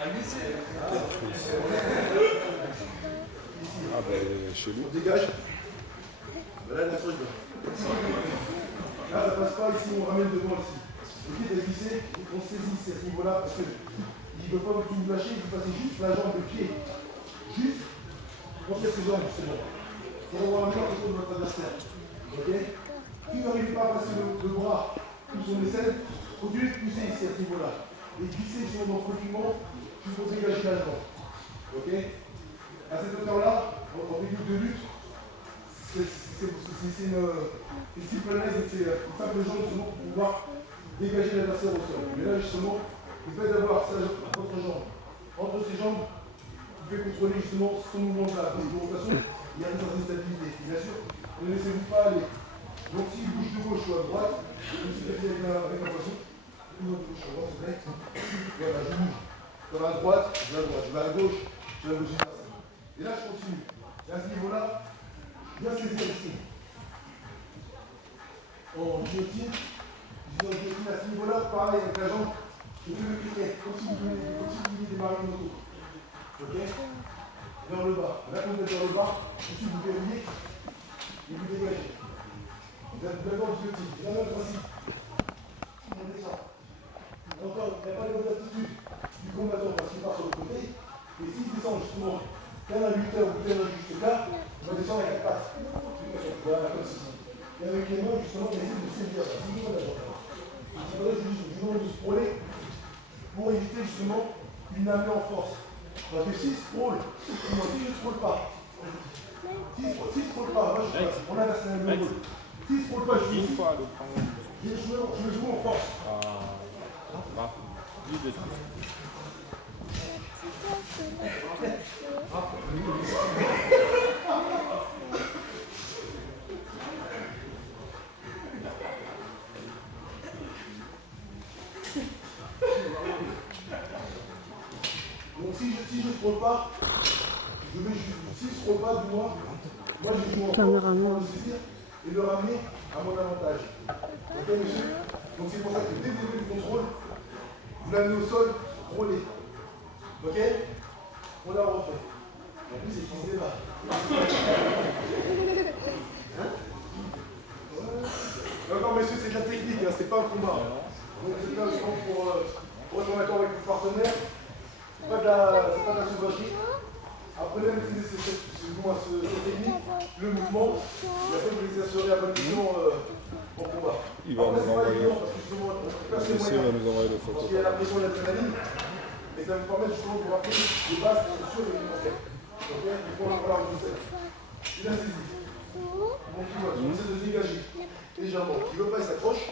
Ah ben chez lui. On dégage. Ben là, il accroche bien. Là, ça passe pas ici, on ramène devant ici. Le pied est glissé, on saisit ici à ce niveau-là parce qu'il ne veut pas tout vous lâcher, il faut passer juste la jambe, le pied. Juste contre ses jambes, justement. Pour avoir la main autour de votre adversaire. Ok? Si vous n'arrivez pas à passer le bras sous son aisselle, continuez de pousser ici à ce niveau-là. Et glisser sur votre mouvement, il faut dégager la jambe. Ok? À cette hauteur-là, en début de lutte, c'est une simple laisse, c'est une simple jambe justement pour pouvoir dégager l'adversaire au sol. Mais là justement, le fait d'avoir votre jambe entre ses jambes, vous pouvez contrôler justement son mouvement de la rotation, il y a une certaine stabilité. Bien sûr, ne laissez-vous pas aller. Donc s'il bouge de gauche ou à droite, comme si vous avec la poisson, tout de gauche à droite, s'il vous plaît. Voilà, je bouge. Je vais à droite, je vais à droite, je vais à gauche, je vais à gauche. Et là je continue. Et à ce niveau-là, bien saisir ici. On guillotine. Je guillotine à ce niveau-là, pareil avec la jambe. Je fais le criquet, comme si vous vouliez démarrer une moto. Ok? Vers le bas. Là, quand vous êtes vers le bas, ici vous verrouillez et vous dégagez. Vous êtes d'abord guillotine. Vous avez le principe. On descend. Encore, il n'y a pas de bonne attitude du combattant parce qu'il part sur le côté. Et s'il descend justement tel un lutteur ou tel un juste là, on va descendre avec la patte. Voilà, comme ceci. Et avec les mains, justement, on essaie de saisir. C'est une bonne attente. Il faudrait justement de se prôler pour éviter justement une amenée en force. Parce que si je frôle, si je ne frôle pas, si je ne frôle pas, moi je passe, on inverse la même chose. Si je ne frôle pas, je joue. Je vais jouer en force. Donc si je ne frôle pas, je vais jouer. Si je ne frôle pas, du moins, moi je joue en force pour le saisir et le ramener à mon avantage. Ok monsieur? Donc c'est pour ça que dès le début du contrôle, vous l'amenez au sol, roulez. Ok? On la refait. En plus, c'est qui se débat. Hein? Encore, messieurs, c'est de la technique, hein, c'est pas un combat. Donc, c'est là pour être en accord avec vos partenaires. C'est pas de la sauvagerie. Apprenez à maîtriser cette technique, le mouvement, et après vous l'exercerez à bonne niveau en combat. Il va nous envoyer. Monsieur va nous envoyer des photos. Parce qu'il y a la pression et l'adrénaline. Et ça va vous permettre justement de vous rappeler les bases qui sont sûres et élémentaires. Ok? Et pour la voilà, vous savez. Il a saisi. Donc, il essaie de se dégager légèrement. Il ne veut pas, il s'accroche.